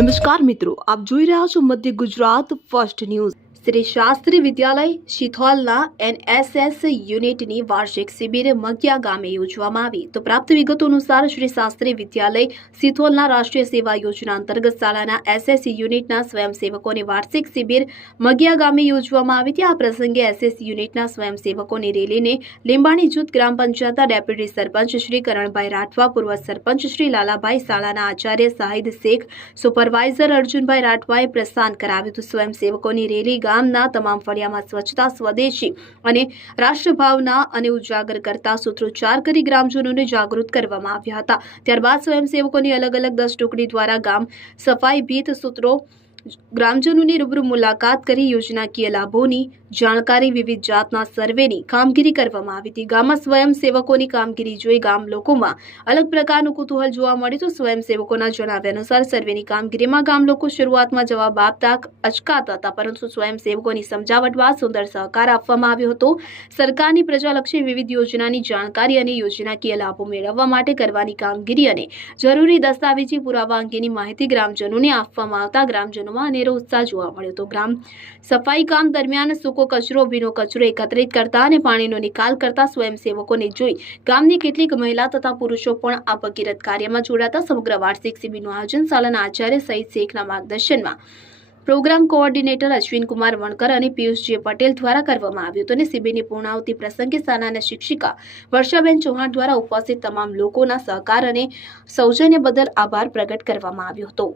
નમસ્કાર મિત્રો, આપ જોઈ રહ્યા છો મધ્ય ગુજરાત ફર્સ્ટ ન્યૂઝ। શ્રી શાસ્ત્રી વિદ્યાલય શિથોલના NSS યુનિટની વાર્ષિક શિબિર મગિયા ગામે યોજવામાં આવી। તો પ્રાપ્ત વિગતો અનુસાર શ્રી શાસ્ત્રી વિદ્યાલય શિથોલના રાષ્ટ્રીય સેવા યોજના અંતર્ગત શાળાના SS યુનિટના સ્વયંસેવકોની વાર્ષિક શિબિર મગિયા ગામે યોજવામાં આવી હતી। આ પ્રસંગે SS યુનિટના સ્વયંસેવકોની રેલીને લીંબાણી જૂથ ગ્રામ પંચાયતના ડેપ્યુટી સરપંચ શ્રી કરણભાઈ રાઠવા, પૂર્વ સરપંચ શ્રી લાલાભાઈ, શાળાના આચાર્ય શાહિદ શેખ, સુપરવાઇઝર અર્જુનભાઈ રાઠવાએ પ્રસ્થાન કરાવ્યું હતું। સ્વયંસેવકોની રેલી ગામના તમામ ફળિયામાં સ્વચ્છતા, સ્વદેશી અને રાષ્ટ્રભાવના અને ઉજાગર કરતા સૂત્રોચ્ચાર કરી ગ્રામજનોને જાગૃત કરવામાં આવ્યા હતા। ત્યારબાદ સ્વયંસેવકોની અલગ અલગ 10 ટુકડી દ્વારા ગામ સફાઈ ભીત સૂત્રો ગ્રામજનોની રૂબરૂ મુલાકાત કરી યોજનાકીય લાભોની જાણકારી, વિવિધ જાતના સર્વેની કામગીરી કરવામાં આવી હતી। ગામમાં સ્વયંસેવકોની કામગીરી જોઈ ગામ લોકોમાં અલગ પ્રકારનું કુતૂહલ જોવા મળ્યું હતું। સ્વયંસેવકોના જણાવ્યા અનુસાર સર્વેની કામગીરીમાં ગામ લોકો શરૂઆતમાં જવાબ આપતા અચકાતા હતા, પરંતુ સ્વયંસેવકોની સમજાવટ બાદ સુંદર સહકાર આપવામાં આવ્યો હતો। સરકારની પ્રજાલક્ષી વિવિધ યોજનાની જાણકારી અને યોજનાકીય લાભો મેળવવા માટે કરવાની કામગીરી અને જરૂરી દસ્તાવેજી પુરાવા અંગેની માહિતી ગ્રામજનોને આપવામાં આવતા ગ્રામજનો અનેરો ઉત્સાહ જોવા મળ્યો હતો। ગ્રામ સફાઈ કામ દરમિયાન સૂકો કચરો, ભીનો કચરો એકત્રિત કરતા અને પાણીનો નિકાલ કરતા સ્વયંસેવકોને જોઈ ગામની કેટલીક મહિલા તથા પુરુષો પણ આ ભગીરથ કાર્યમાં જોડાતા સમગ્ર વાર્ષિક શિબિરનું આયોજન શાળાના આચાર્ય સહિત શેખના માર્ગદર્શનમાં પ્રોગ્રામ કોઓર્ડિનેટર અશ્વિન કુમાર વણકર અને પિયુષ જે પટેલ દ્વારા કરવામાં આવ્યું હતું। અને શિબિરની પૂર્ણાહુતિ પ્રસંગે શાળાના શિક્ષિકા વર્ષાબેન ચૌહાણ દ્વારા ઉપસ્થિત તમામ લોકોના સહકાર અને સૌજન્ય બદલ આભાર પ્રગટ કરવામાં આવ્યો હતો।